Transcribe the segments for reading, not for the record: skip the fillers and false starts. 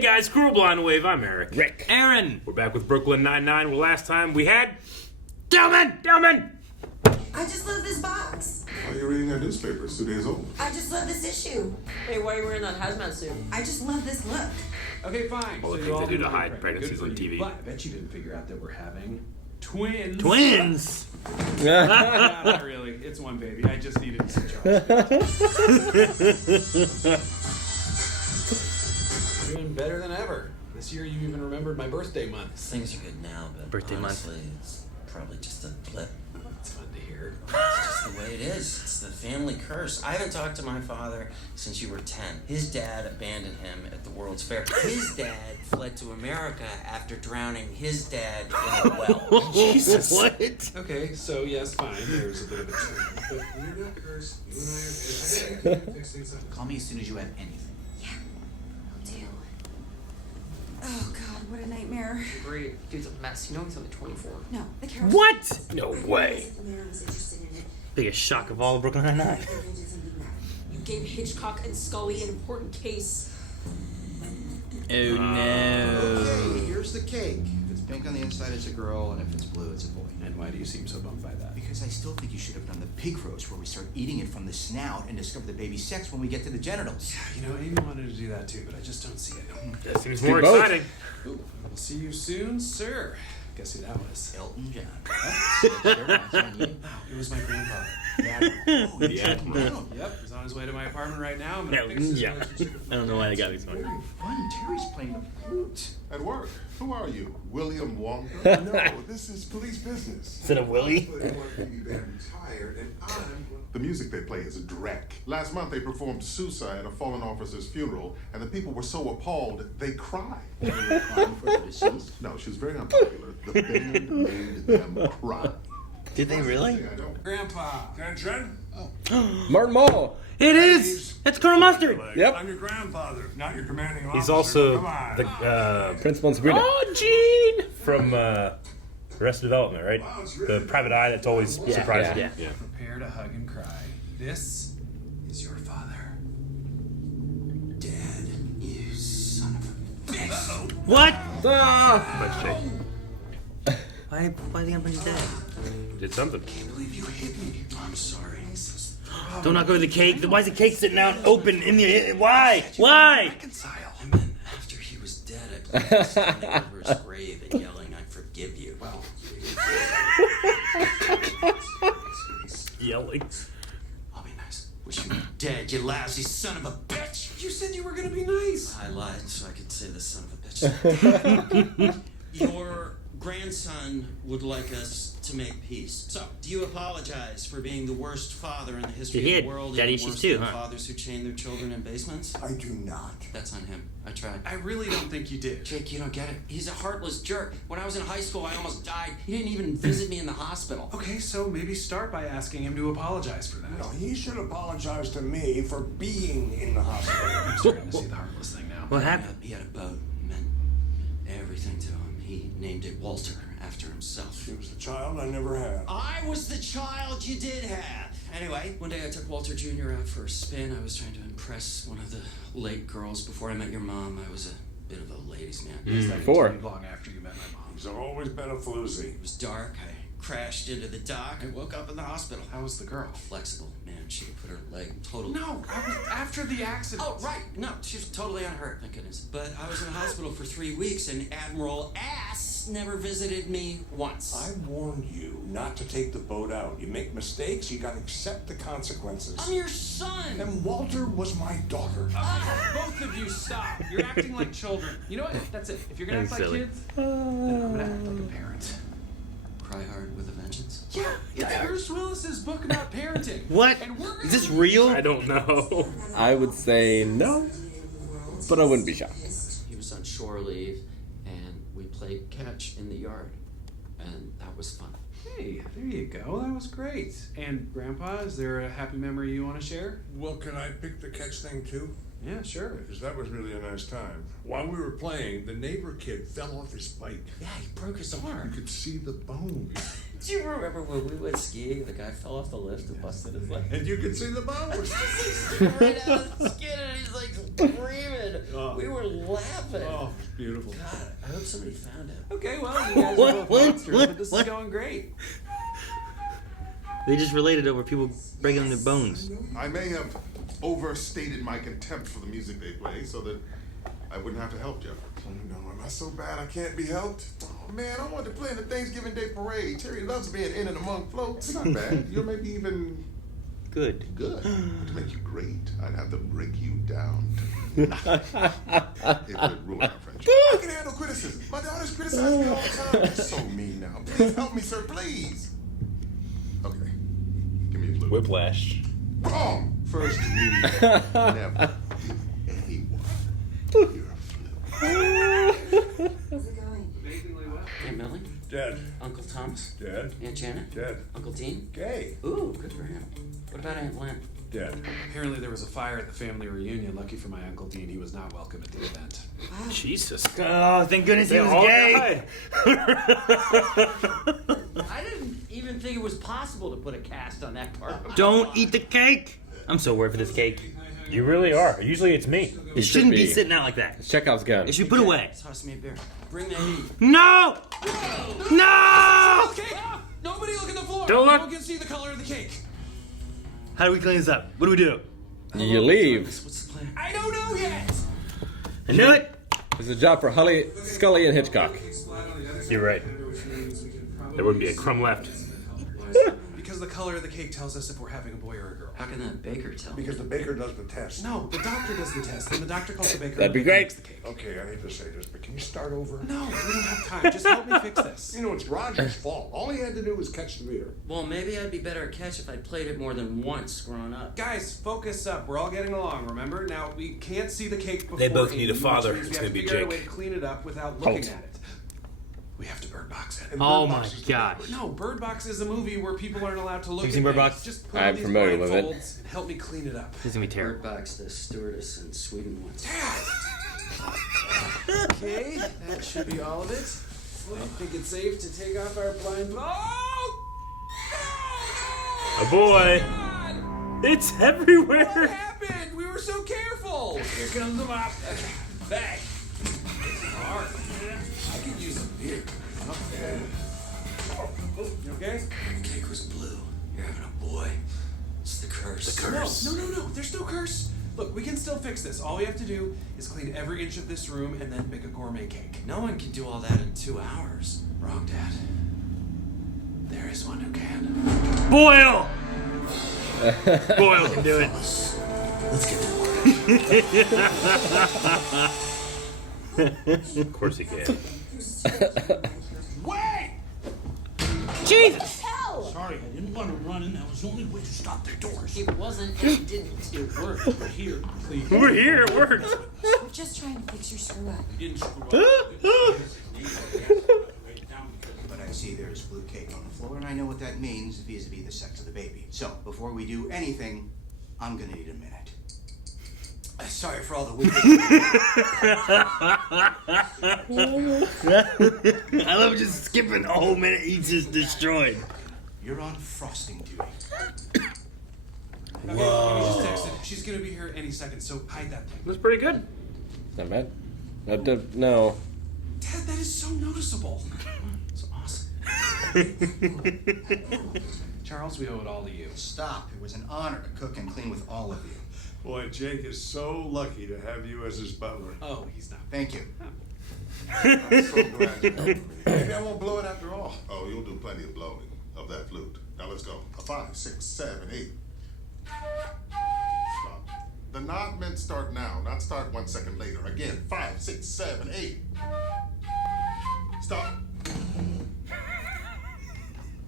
guys, Cruel Blind Wave, I'm Eric. Rick. Aaron. We're back with Brooklyn Nine-Nine. Well, last time we had... DILLMAN! I just love this box. Why are you reading that newspaper? It's 2 days old. I just love this issue. Hey, why are you wearing that hazmat suit? I just love this look. Okay, fine. Well, So the you things all they do to been hide pregnant. pregnancies Good on for you. TV. But I bet you didn't figure out that we're having twins. Twins! Nah, not really. It's one baby. I just needed some charge. Doing better than ever. This year you even remembered my birthday month. Things are good now, but Birthday month. honestly, it's probably just a blip. It's fun to hear. It's just the way it is. It's the family curse. I haven't talked to my father since you were 10. His dad abandoned him at the World's Fair. His dad fled to America after drowning his dad in a well. Jesus. What? Okay, so yes, fine. There's a bit of a trend. But We're not cursed. You and I are fix things up. Call me as soon as you have anything. Yeah, I'll do. Oh God, what a nightmare. Great. Dude's a mess. You know he's only 24. No, the Carol. What? No way. The mayor was interested in it. Biggest shock of all of Brooklyn Nine-Nine. You gave Hitchcock and Scully an important case. Oh no. Okay, here's the cake. If it's pink on the inside, it's a girl, and if it's blue, it's a boy. and why do you seem so bummed by that? Because I still think you should have done the pig roast, where we start eating it from the snout and discover the baby's sex when we get to the genitals. You know, Amy wanted to do that too, but I just don't see it. That seems Do more both. exciting. Ooh, we'll see you soon, sir. Guess who that was? Elton John. Sure, that's on you. It was my grandfather. Oh, you Yeah. checked him out. Yep, he's on his way to my apartment right now. I'm gonna Elton fix his John. relationship with I don't know why they got these Very one. fun. Terry's playing the flute. At work. Who are you? William Wonka? No, this is police business. Is it a Willie? The music they play is a dreck. Last month they performed Suicide at a fallen officer's funeral, and the people were so appalled they cried. They were crying for the deceased. No, she was very unpopular. The band made them cry. Did they really? I don't. Grandpa. Attention! Martin Mull. It is! It's Colonel Mustard! Yep. I'm your grandfather, not your commanding officer. He's also Come on. the, Principal and Sabrina. oh, Gene! From, Arrested Development, right? The private eye that's always surprising. yeah. Prepare to hug and cry. This is your father. Dad, you son of a bitch. What? Ah! Why are they gonna bring his dad? Did something. I can't believe you hit me. I'm sorry. Don't knock over the cake. Why is the cake sitting out open in the... Why? Why? Reconcile. I meant after he was dead, I believe he was standing over his grave and yelling, "I forgive you." Well, Yelling. I'll be nice. Wish you were dead, you lousy son of a bitch. you said you were gonna be nice. I lied so I could say this son of a bitch. Your grandson would like us to make peace. So, do you apologize for being the worst father in the history He of had the world? daddy and issues worse too, than huh? fathers who chain their children in basements? I do not. That's on him. I tried. I really don't think you did. Jake, you don't get it. He's a heartless jerk. When I was in high school, I almost died. He didn't even visit me in the hospital. Okay, so maybe start by asking him to apologize for that. No, he should apologize to me for being in the hospital. I'm starting to see the heartless thing now. What happened? He had a boat. It meant everything to him. He named it Walter after himself. He was the child I never had. I was the child you did have. Anyway, one day I took Walter Jr. out for a spin. I was trying to impress one of the late girls. Before I met your mom, I was a bit of a ladies' man. That Four. continued long after you met my mom. He's always been a floozy. It was dark. I crashed into the dock. I woke up in the hospital. How was the girl? Flexible, man. She could put her leg totally... No, I was after the accident. Oh, right. No, she was totally unhurt, thank goodness. But I was in the hospital for 3 weeks, and Admiral Ass never visited me once. I warned you not to take the boat out. You make mistakes, you gotta accept the consequences. I'm your son! And Walter was my daughter. Both of you stop. You're acting like children. You know what? That's it. If you're gonna act That's like silly. kids, then I'm gonna act like a parent. Cry hard with a vengeance. Yeah, it's Bruce Willis's book about parenting. What? And we're gonna Is this real? I don't know. I would say no, but I wouldn't be shocked. He was on shore leave, and we played catch in the yard, and that was fun. Hey, there you go. That was great. And Grandpa, is there a happy memory you want to share? Well, can I pick the catch thing too? Yeah, sure. Because that was really a nice time. While we were playing, the neighbor kid fell off his bike. Yeah, he broke his You arm. could see the bone. Do you remember when we went skiing? The guy fell off the lift and busted his leg. And you could see the bone. Right out of the skin, and he's like screaming. We were laughing. Oh, beautiful. God, I hope somebody found him. Okay, well, you guys are both monsters, but this is going great. They just related over people breaking their bones. I may have overstated my contempt for the music they play so that I wouldn't have to help Jeff. Oh, no, am I so bad I can't be helped? Oh, man, I wanted to play in the Thanksgiving Day Parade. Terry loves being in and among floats. It's not bad. You're maybe even Good. good. To make you great, I'd have to break you down. It would ruin our friendship. I can handle criticism. My daughters criticize me all the time. You're so mean now. Please help me, sir, please. Okay. Give me a flute. Whiplash. Wrong! First rule, never give anyone your flute. How's it going? Amazingly well. Aunt Millie? Dead. Uncle Thomas? Dead. Aunt Janet? Dead. Uncle Dean? Gay. Ooh, good for him. What about Aunt Lynn? Dead. Apparently there was a fire at the family reunion. Lucky for my Uncle Dean, he was not welcome at the event. Jesus. Oh, thank goodness he They was all gay. I didn't even think it was possible to put a cast on that part. Don't eat the cake. I'm so worried for this cake. You really are. Usually it's me. It shouldn't be sitting out like that. It's Chekhov's gun. It should be put away. Toss me a beer. Bring that heat. No! No! Okay, nobody look at the floor. Don't look. No one can see the color of the cake. How do we clean this up? What do we do? You leave. What's the plan? I don't know yet. I knew it. It's a job for Scully and Hitchcock. You're right. There wouldn't be a crumb left. Because the color of the cake tells us if we're having a boy or a girl. How can that baker tell? Because the baker does the test. No, the doctor does the test, and the doctor calls the baker. That'd be and the baker great. makes the cake. Okay, I hate to say this, but can you start over? No, we don't have time. Just help me fix this. You know, it's Roger's fault. All he had to do was catch the beer. Well, maybe I'd be better at catch if I'd played it more than once growing up. Guys, focus up. We're all getting along, remember? Now, we can't see the cake before They both need a which father. means It's we have gonna be to figure out a Jake. way to clean it up without looking Holt. at it. We have to Birdbox it. And Oh Birdboxed my is the gosh. favorite. No, Birdbox is a movie where people aren't allowed to look Have at you seen things. Bird Box? Just put I'm on these familiar with it. blindfolds and help me clean it up. This is gonna be terrible. Birdbox, the stewardess in Sweden once. Okay, that should be all of it. I think it's safe to take off our blindfold. Oh! A boy. God! It's everywhere. What happened? We were so careful. Here comes the mop. Okay, back. It's hard. I could use a beer. You okay? The cake was blue. You're having a boy. It's the curse. The No. There's no curse. Look, we can still fix this. All we have to do is clean every inch of this room and then make a gourmet cake. No one can do all that in 2 hours. Wrong, Dad. There is one who can. Boyle! Boyle can do it. Let's get to work. Of course he can. Wait! Jesus! Sorry, I didn't want to run in. That was the only way to stop their doors. It wasn't, and it didn't. It worked. We're here. Please. We're here. It worked. We're just trying to fix your screw up. We didn't screw up. But I see there's blue cake on the floor, and I know what that means vis-a-vis the sex of the baby. So, before we do anything, I'm gonna need a minute. Sorry for all the weird. I love just skipping a whole minute. He's just destroyed. You're on frosting duty. Okay, Amy just texted. She's gonna be here any second, so hide that thing. That's pretty good. Not bad. No. Dad, that is so noticeable. It's awesome. Charles, we owe it all to you. Stop. It was an honor to cook and clean with all of you. Boy, Jake is so lucky to have you as his butler. Oh, he's not. Thank you. I'm so glad you helped me. Maybe I won't blow it after all. Oh, you'll do plenty of blowing of that flute. Now let's go. A 5, 6, 7, 8. Stop. The nod meant start now, not start 1 second later. Again, 5, 6, 7, 8. Stop.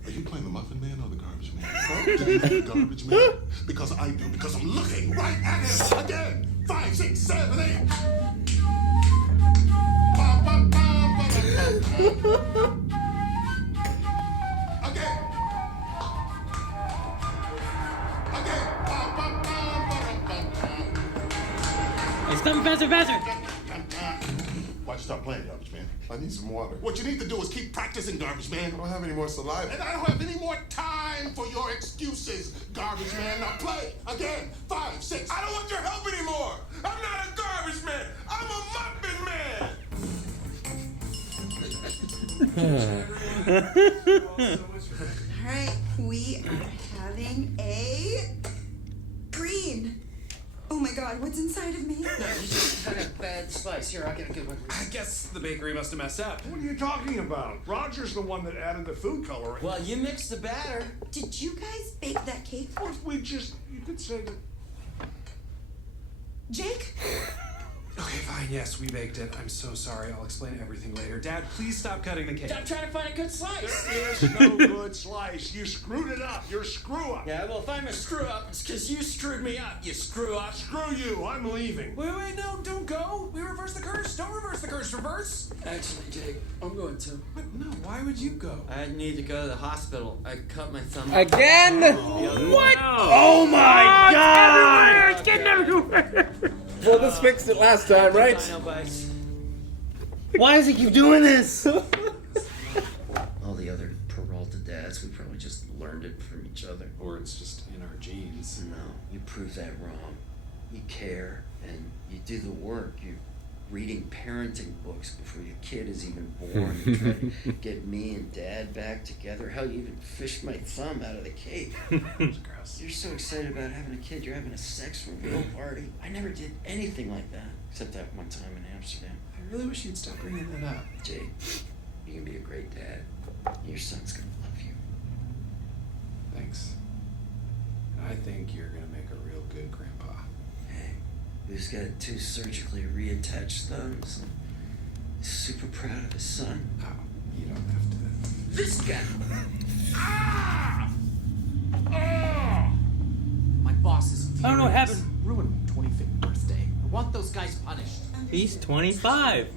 Are you playing the Muffin Man or the Garbage Man? Huh? Do you mean the Garbage Man? Because I do, because I'm looking right at him. Again, 5, 6, 7, 8. Again. It's coming faster, faster. Why'd you stop playing, Garbage Man? I need some water. What you need to do is keep practicing, Garbage Man. I don't have any more saliva. And I don't have any more time for your excuses, Garbage Man. Now play again. 5, 6. I don't want your help anymore. I'm not a garbage man. Alright, we are having a green. Oh my god, what's inside of me? No, you just had a bad slice. Here, I'll get a good one. I guess the bakery must have messed up. What are you talking about? Roger's the one that added the food coloring. Well, you mixed the batter. Did you guys bake that cake? Well, you could say that. Jake? Okay, fine. Yes, we baked it. I'm so sorry. I'll explain everything later. Dad, please stop cutting the cake. I'm trying to find a good slice. There is no good slice. You screwed it up. You're a screw up. Yeah, well, if I'm a screw up, it's because you screwed me up, you screw up. Screw you. I'm leaving. Wait, no, don't go. We reverse the curse. Don't reverse the curse. Reverse. Actually, Jake, I'm going to. But no, why would you go? I need to go to the hospital. I cut my thumb. Again? What? Oh my god! It's getting everywhere. Well, this fixed it last time, right? Dino bites. Why does he keep doing this? All the other Peralta dads, we probably just learned it from each other. Or it's just in our genes. No, you prove that wrong. You care, and you do the work. You're reading parenting books before your kid is even born. You try to get me and Dad back together. Hell, you even fished my thumb out of the cake. Gross. You're so excited about having a kid, you're having a sex reveal party. I never did anything like that, except that one time in Amsterdam. I really wish you'd stop bringing that up. Jake, you can be a great dad. Your son's gonna love you. Thanks. I think you're gonna make a real good grandpa. Hey, who's got 2 surgically reattached thumbs? He's super proud of his son. Oh, you don't have to. This guy! My boss is I don't know what furious. happened. Ruined 25th birthday. I want those guys punished. He's 25.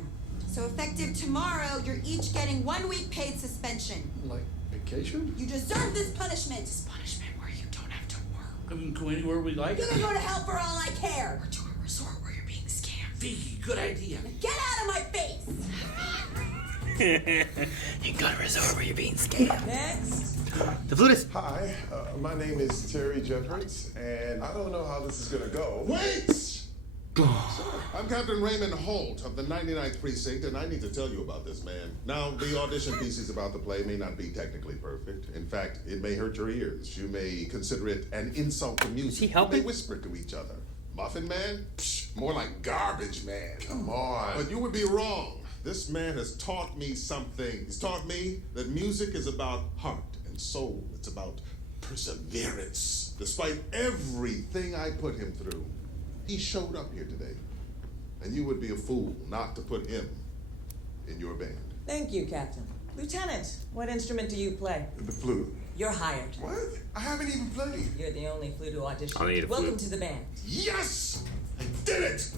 So effective tomorrow, you're each getting 1 week paid suspension. Like vacation? You deserve this punishment. Punishment where you don't have to work. I mean, go anywhere we like. You can go to hell for all I care. Or to a resort where you're being scammed. Vicky, good idea. Get out of my face. You got a resort where you're being scammed. Next. The flutist. Hi, my name is Terry Jeffords, and I don't know how this is gonna go. Wait! I'm Captain Raymond Holt of the 99th Precinct, and I need to tell you about this man. Now, the audition piece he's about to play may not be technically perfect. In fact, it may hurt your ears. You may consider it an insult to music. Is he helping? You may whisper to each other. Muffin Man? Psh, more like Garbage Man. Come on. But you would be wrong. This man has taught me something. He's taught me that music is about heart and soul. It's about perseverance. Despite everything I put him through, he showed up here today. And you would be a fool not to put him in your band. Thank you, Captain. Lieutenant, what instrument do you play? The flute. You're hired. What? I haven't even played. You're the only flute who auditioned. I need a Welcome flute. to the band. Yes! I did it!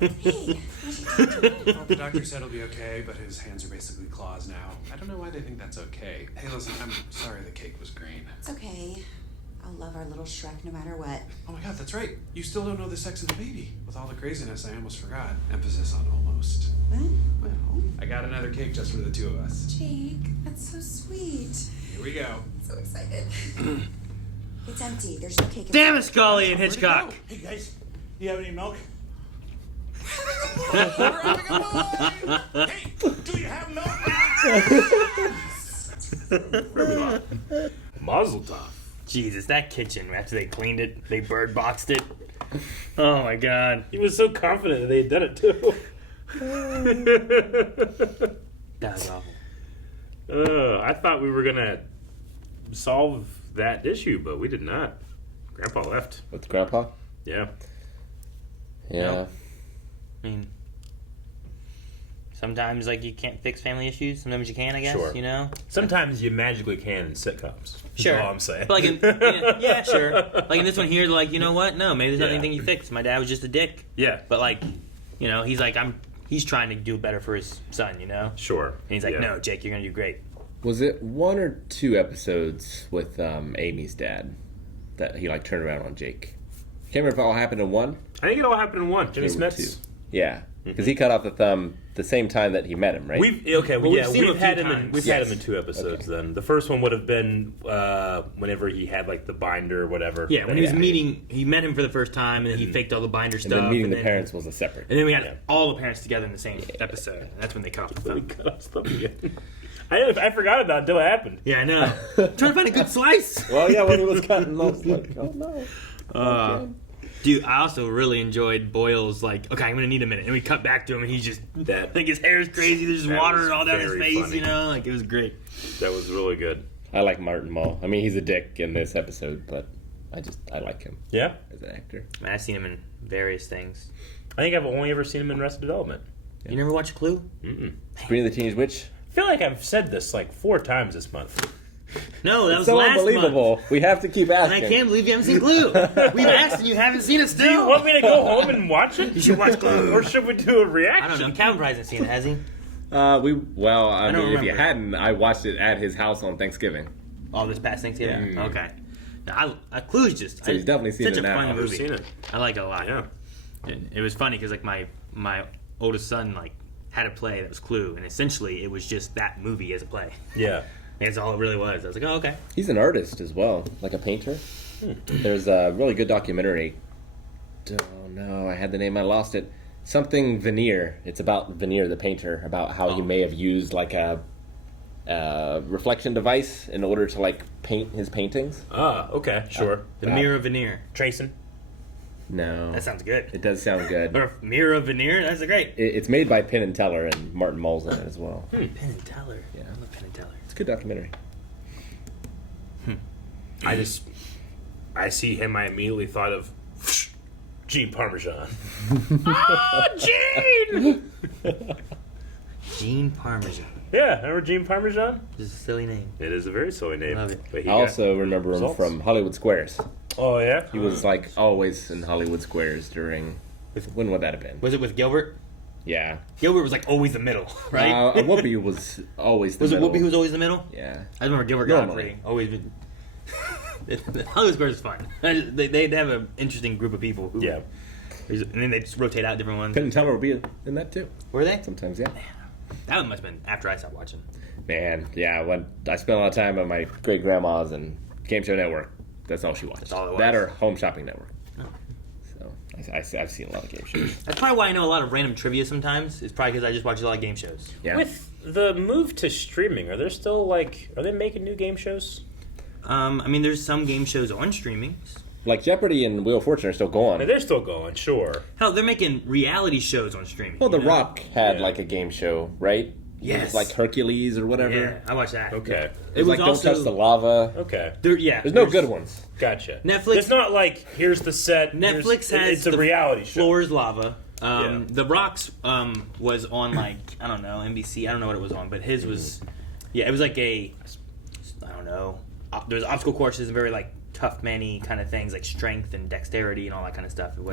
Well, the doctor said he'll be okay, but his hands are basically claws now. I don't know why they think that's okay. Hey, listen, I'm sorry the cake was green. It's okay. I'll love our little Shrek no matter what. Oh my god, that's right. You still don't know the sex of the baby. With all the craziness, I almost forgot. Emphasis on almost. What? Well, I got another cake just for the 2 of us. Jake, that's so sweet. Here we go. So excited. It's empty. There's no cake. Damn it, Scully and Hitchcock. Hey guys, do you have any milk? Hey, do you have milk? Mazel tov. Jesus, that kitchen, after they cleaned it, they birdboxed it. Oh my god. He was so confident that they had done it too. That was awful. I thought we were gonna solve that issue, but we did not. Grandpa left. With Grandpa? Yeah. Yeah. I mean, sometimes like you can't fix family issues. Sometimes you can, I guess. Sure. You know. Sometimes you magically can in sitcoms. Sure. That's all I'm saying. But like, yeah, sure. Like in this one here, like, you know what? No, maybe there's not anything you fix. My dad was just a dick. Yeah. But like, you know, he's like, he's trying to do better for his son. You know. Sure. And he's like, no, Jake, you're gonna do great. Was it 1 or 2 episodes with Amy's dad that he like turned around on Jake? Can't remember if it all happened in 1. I think it all happened in 1. Jimmy There were Smith's. 2. Yeah. Because he cut off the thumb the same time that he met him, right? We've had him in 2 episodes. Okay. Then the first one would have been whenever he had like the binder or whatever. Yeah, when he was meeting, he met him for the first time, and then he faked all the binder stuff. And then meeting the parents was a separate. And then we had all the parents together in the same episode. And that's when they cut off the thumb. Cut off the thumb again. I forgot about it until it happened. Yeah, I know. Trying to find a good slice. Well, yeah, when he was cutting, I was like, oh no. Dude, I also really enjoyed Boyle's like, okay, I'm gonna need a minute, and we cut back to him, and he's just like his hair is crazy. There's just water all down his face, funny. like it was great. That was really good. I like Martin Mull. I mean, he's a dick in this episode, but I like him. Yeah, as an actor. Man, I've seen him in various things. I think I've only ever seen him in Arrested Development. Yeah. You never watched Clue? Sabrina the Teenage Witch. I feel like I've said this like 4 times this month. No, that it's was so last unbelievable. month. We have to keep asking. And I can't believe you haven't seen Clue. We've asked and you haven't seen it still. Do you want me to go home and watch it? You should watch Clue. Or should we do a reaction? I don't know. Calvin probably hasn't seen it, has he? I mean, if you remember. hadn't, I watched it at his house on Thanksgiving. Oh, this past Thanksgiving? Yeah. Okay. Now, Clue's just... So he's definitely seen such it a now. fun I've movie. seen it. I like it a lot. Yeah. And it was funny because like my oldest son like had a play that was Clue, and essentially it was just that movie as a play. Yeah. That's all it really was. I was like, oh, okay. He's an artist as well, like a painter. There's a really good documentary. Oh no, I had the name, I lost it. Something Veneer. It's about Veneer, the painter, about how he may have used like a reflection device in order to like paint his paintings. Ah, okay, sure. The Mirror of Veneer. Tracing. No. That sounds good. It does sound good. Or Mirror of Veneer. That's great. It's made by Penn and Teller, and Martin Mull's in it as well. Penn and Teller. Yeah. I love Penn and Teller. It's a good documentary. I see him, I immediately thought of Gene Parmesan. Gene! Gene Parmesan. Yeah, remember Gene Parmesan? It's a silly name. It is a very silly name. Love it. But he I also remember him results. from Hollywood Squares. Oh, yeah? He was like always in Hollywood Squares during... When would that have been? Was it with Gilbert? Yeah. Gilbert was like always the middle, right? Whoopi was always the Was middle. it Whoopi who was always the middle? Yeah. I remember Gilbert Normally. Godfrey always been... Hollywood Squares is fun. They'd have an interesting group of people. Who, Yeah. And then they just rotate out different ones. Penn and Teller will be in that too. Were they? Sometimes, yeah. That one must have been after I stopped watching. Man, yeah, when I spent a lot of time on my great grandma's and Game Show Network. That's all she watched. That's all it was. That or Home Shopping Network. Oh. So I've seen a lot of game shows. That's probably why I know a lot of random trivia sometimes. It's probably because I just watch a lot of game shows. Yeah. With the move to streaming, are they making new game shows? I mean, there's some game shows on streaming. Like Jeopardy and Wheel of Fortune are still going. I mean, they're still going, sure. Hell, they're making reality shows on streaming. Well, The you know? Rock had Yeah. like a game show, right? Yes. It was like Hercules or whatever. Yeah, I watched that. Okay. It was like Don't Touch the Lava. Okay. There's no good ones. Gotcha. Netflix. It's not like, here's the set. Netflix has It's a reality show. Floor is Lava. Yeah. The Rock's was on like, I don't know, NBC. I don't know what it was on, but his was, yeah, it was like a, I don't know. There was obstacle courses and very like tough manny kind of things like strength and dexterity and all that kind of stuff. It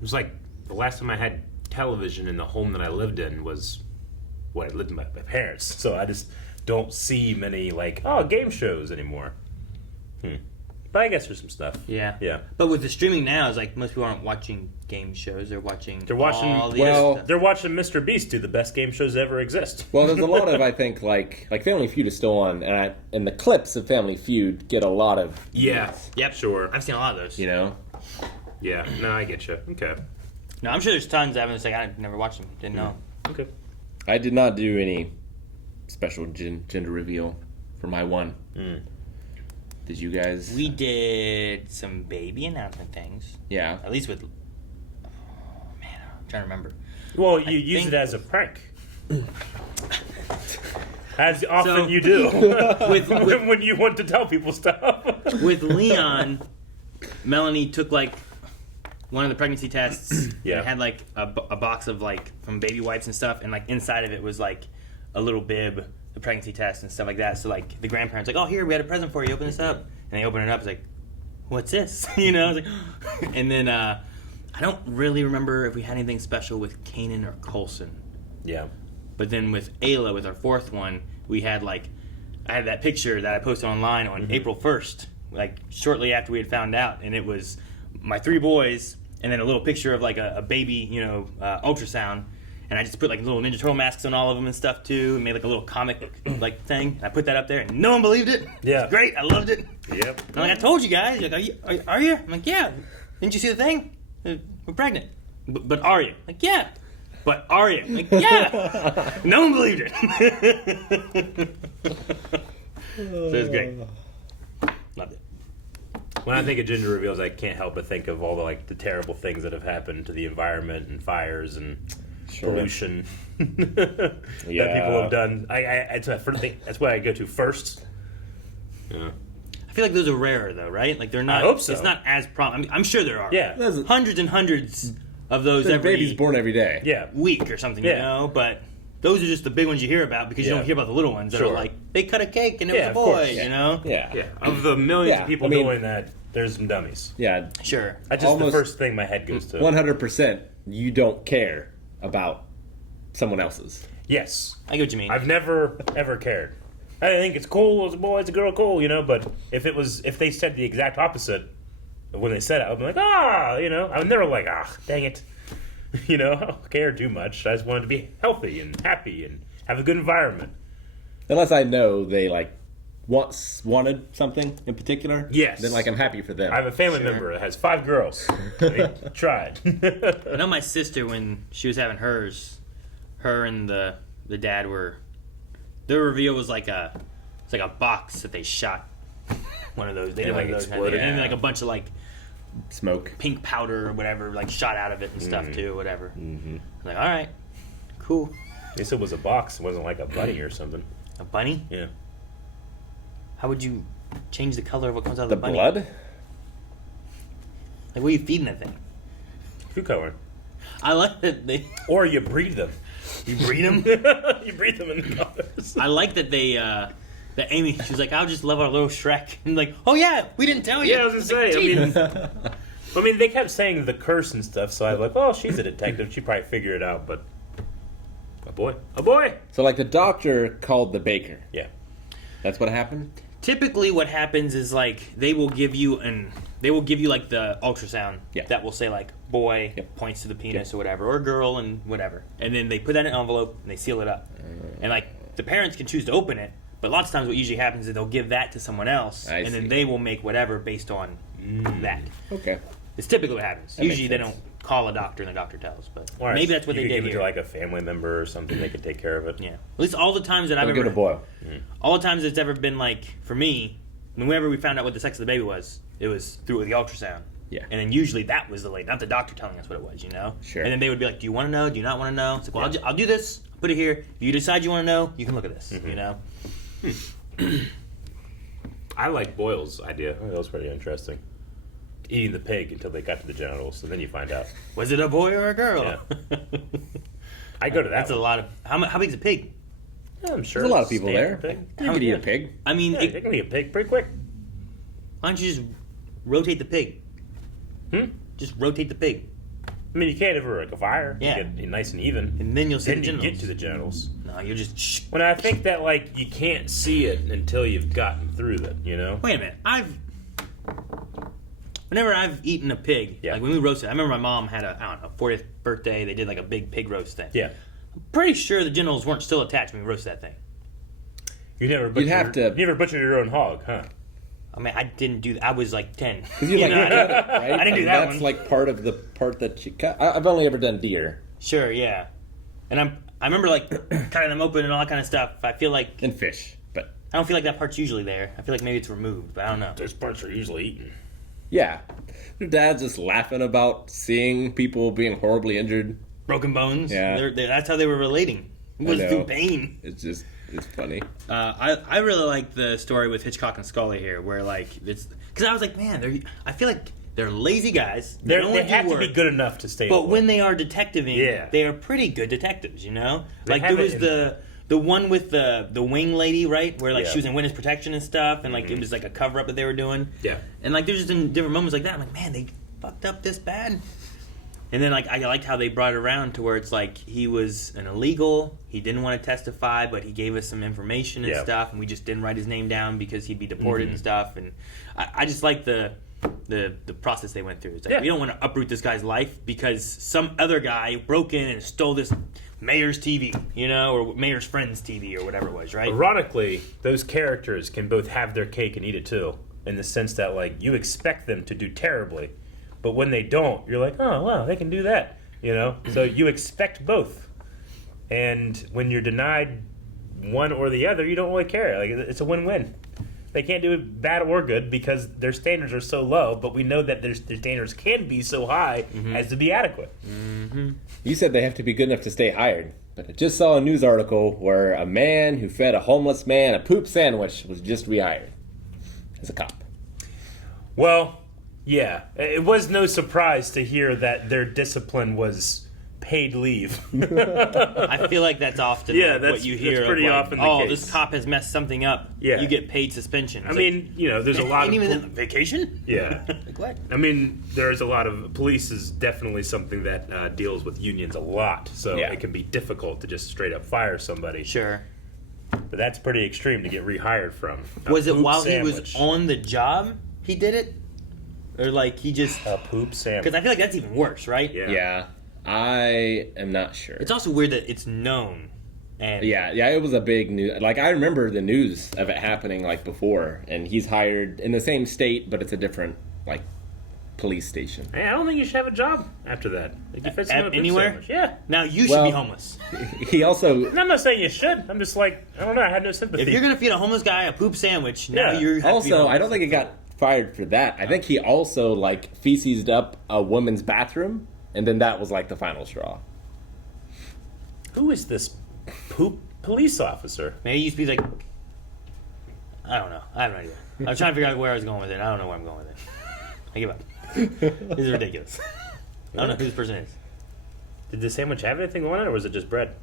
was like the last time I had television in the home that I lived in was when I lived with my parents. So I just don't see many like game shows anymore. But I guess there's some stuff. Yeah. Yeah. But with the streaming now, it's like most people aren't watching game shows. They're watching all the other stuff. They're watching Mr. Beast do the best game shows that ever exist. Well, there's a lot of, I think, like Family Feud is still on, and the clips of Family Feud get a lot of views, Yep. Sure. I've seen a lot of those. you know. Yeah. No, I get you. Okay. No, I'm sure there's tons. I haven't like I've never watched them. Didn't know. Okay. I did not do any special gender reveal for my one. Did you guys? We did some baby announcement things. Yeah. At least with. Oh man, I'm trying to remember. Well, you use it as a prank. As often you do. when you want to tell people stuff. With Leon, Melanie took like one of the pregnancy tests. Yeah. And it had like a box of like from baby wipes and stuff, and like inside of it was like a little bib, the pregnancy test and stuff like that. So like the grandparents like, oh here, we had a present for you. Open this up, and they open it up. It's like, what's this? You know. I was like, and then I don't really remember if we had anything special with Kanan or Coulson. Yeah. But then with Ayla, with our fourth one, we had like, I had that picture that I posted online on April 1st, like shortly after we had found out, and it was my 3 boys, and then a little picture of like a baby, ultrasound, and I just put like little Ninja Turtle masks on all of them and stuff too, and made like a little comic like thing. And I put that up there, and no one believed it. Yeah. It's great. I loved it. Yep. I'm like, I told you guys. You're like, are you? I'm like, yeah. Didn't you see the thing? We're pregnant. But are you? Like, yeah. But are you? Like, yeah. No one believed it. So it was great. Loved it. When I think of gender reveals, I can't help but think of all the terrible things that have happened to the environment and fires and pollution that people have done. It's the first thing. That's what I go to first. Yeah. I feel like those are rarer though, right? Like they're not. I hope so. It's not as I'm sure there are. Yeah. Hundreds and hundreds of those every babies born every day. Yeah. week or something, you know. But those are just the big ones you hear about because you don't hear about the little ones that are like they cut a cake and it was a boy, you know. Yeah. Of the millions of people doing that, there's some dummies. Yeah. Sure. That's just the first thing my head goes to. 100%. You don't care about someone else's. Yes. I get what you mean. I've never ever cared. I think it's cool as a boy, it's a girl, cool, you know. But if they said the exact opposite when they said it, I'd be like, you know. I would never like, dang it, you know. I don't care too much. I just wanted to be healthy and happy and have a good environment. Unless I know they wanted something in particular. Yes. Then I'm happy for them. I have a family member that has 5 girls. They tried. I know my sister when she was having hers, her and the dad were. Their reveal was like a box that they shot. One of those. They did one of those. And then like a bunch of smoke, pink powder or whatever, shot out of it and stuff too, whatever. Mm-hmm. Like, all right, cool. They said it was a box. It wasn't like a bunny or something. A bunny? Yeah. How would you change the color of what comes out of the bunny? Blood? Like, what are you feeding that thing? Food coloring. I like that they. Or you breed them. You breed them? You breed them in the colors. I like that they. That Amy, she was like, "I'll just love our little Shrek." And like, oh yeah, we didn't tell you. Yeah, I was gonna say. I mean, they kept saying the curse and stuff, so I was like, "Oh, she's a detective. She probably figured it out." But a boy. So the doctor called the baker. Yeah. That's what happened. Typically, what happens is they will give you the ultrasound that will say boy points to the penis or whatever, or girl and whatever, and then they put that in an envelope and they seal it up, and the parents can choose to open it, but lots of times what usually happens is they'll give that to someone else, and then they will make whatever based on that. Okay. It's typically what happens. That Usually they don't call a doctor and the doctor tells, but Or maybe that's what they you did could give here. it to a family member or something. They could take care of it. Yeah. At least all the times that I've ever... Give it a boil. All the times it's ever been for me, whenever we found out what the sex of the baby was, it was through the ultrasound. Yeah. And then usually that was the lady, not the doctor telling us what it was, you know? Sure. And then they would be like, do you want to know? Do you not want to know? It's like, well, I'll do this. I'll put it here. If you decide you want to know, you can look at this, you know? I like Boyle's idea. That was pretty interesting. Eating the pig until they got to the genitals, and then you find out. Was it a boy or a girl? Yeah. I go to that. That's a lot of... How big's a pig? Yeah, I'm sure. There's a lot of people there. Pig. You could eat a pig. I mean... Yeah, they can eat a pig pretty quick. Why don't you just rotate the pig? Just rotate the pig. I mean, you can't over a fire. Yeah. You get nice and even. And then you'll see then the you genitals. get to the genitals. No, you'll just... When I think that, you can't see it until you've gotten through it, you know? Wait a minute. Whenever I've eaten a pig, when we roasted, I remember my mom had a 40th birthday. They did a big pig roast thing. Yeah. I'm pretty sure the genitals weren't still attached when we roasted that thing. You never butchered your own hog, huh? I mean, I didn't do that. I was 10. Because you right? I didn't do that that's one. That's part of the part that you cut. I've only ever done deer. Sure, yeah. And I remember cutting them open and all that kind of stuff. I feel like... And fish, but... I don't feel like that part's usually there. I feel like maybe it's removed, but I don't know. Those parts are usually eaten. Yeah. Your dad's just laughing about seeing people being horribly injured. Broken bones. Yeah. That's how they were relating. It was through pain. It's funny. I really like the story with Hitchcock and Scully here, where it's because I was like, man, I feel like they're lazy guys. They have to be good enough to stay. But when they are detectiving, they are pretty good detectives. You know, there was the one with the wing lady, right, where she was in witness protection and stuff, and it was a cover up that they were doing. Yeah, and they're just in different moments like that. I'm like, man, they fucked up this bad. And then, I liked how they brought it around to where it's he was an illegal. He didn't want to testify, but he gave us some information and stuff, and we just didn't write his name down because he'd be deported and stuff. And I just like the process they went through. It's we don't want to uproot this guy's life because some other guy broke in and stole this Mayor's TV, you know, or Mayor's Friends TV or whatever it was, right? Ironically, those characters can both have their cake and eat it too, in the sense that, like, you expect them to do terribly, but when they don't, you're like, oh, wow, they can do that, you know? So you expect both. And when you're denied one or the other, you don't really care. Like, it's a win-win. They can't do it bad or good because their standards are so low, but we know that their standards can be so high as to be adequate. Mm-hmm. You said they have to be good enough to stay hired, but I just saw a news article where a man who fed a homeless man a poop sandwich was just rehired as a cop. Well, yeah. It was no surprise to hear that their discipline was paid leave. I feel like that's often what you hear. That's pretty of, like, often the case. This cop has messed something up. Yeah. You get paid suspension. I mean, you know, there's a lot of... Even vacation? Yeah. Like what? I mean, there's a lot of... Police is definitely something that deals with unions a lot, so it can be difficult to just straight up fire somebody. Sure. But that's pretty extreme to get rehired from. Was it while he was on the job he did it? Or like he just... A poop sandwich. Because I feel like that's even worse, right? Yeah. I am not sure. It's also weird that it's known. And yeah, it was a big news. Like, I remember the news of it happening, like, before. And he's hired in the same state, but it's a different, like, police station. Hey, I don't think you should have a job after that. Like, if it's anywhere? Yeah. Now, you should be homeless. He also... I'm not saying you should. I'm just like, I don't know. I had no sympathy. If you're going to feed a homeless guy a poop sandwich, now you have also, to be homeless. I don't think he got fired for that. I think he also, like, feces up a woman's bathroom. And then that was, like, the final straw. Who is this poop police officer? Maybe he used to be like... I don't know. I have no idea. I was trying to figure out where I was going with it. I don't know where I'm going with it. I give up. This is ridiculous. I don't know who this person is. Did the sandwich have anything on it, or was it just bread?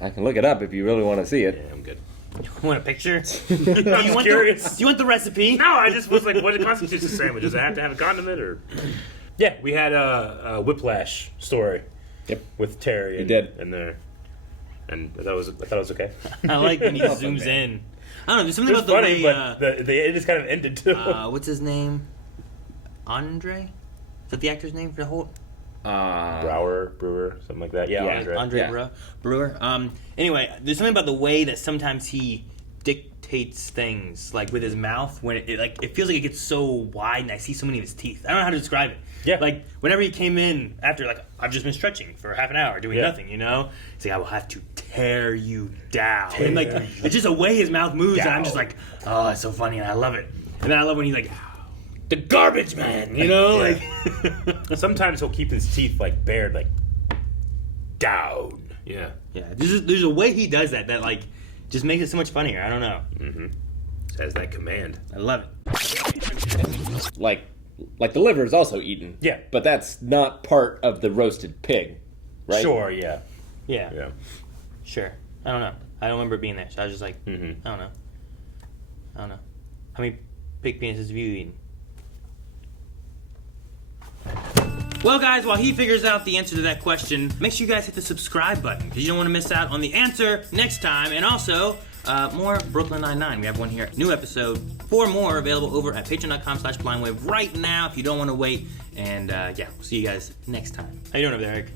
I can look it up if you really want to see it. Yeah, I'm good. You want a picture? I'm curious. Do you want the recipe? No, I just was like, what constitutes a sandwich? Does it have to have a condiment, or... Yeah, we had a Whiplash story. Yep, with Terry. We did, and there, and I thought it was okay. I like when he zooms in. I don't know. There's something about the funny, way. but it just kind of ended too. What's his name? Andre? Is that the actor's name for the Holt? Brewer, something like that. Yeah, Andre Brewer. Anyway, there's something about the way that sometimes he dictates things, like with his mouth, when it feels like it gets so wide, and I see so many of his teeth. I don't know how to describe it. Yeah. Like, whenever he came in after, like, I've just been stretching for half an hour doing nothing, you know? He's like, I will have to tear you down. And, like, it's just a way his mouth moves, and I'm just like, oh, it's so funny, and I love it. And then I love when he's like, the garbage man, you know? Like, sometimes he'll keep his teeth, like, bared, like, down. Yeah. Yeah. There's a way he does that, like, just makes it so much funnier. I don't know. Mm-hmm. Just has that command. I love it. Like the liver is also eaten. Yeah. But that's not part of the roasted pig, right? Sure, yeah. Yeah. Sure. I don't know. I don't remember being there, so I was just like, I don't know. How many pig penises have you eaten? Well, guys, while he figures out the answer to that question, make sure you guys hit the subscribe button, because you don't want to miss out on the answer next time. And also, more Brooklyn Nine-Nine. We have one here. New episode. 4 more available over at patreon.com/blindwave right now if you don't want to wait. And, we'll see you guys next time. How you doing over there, Eric?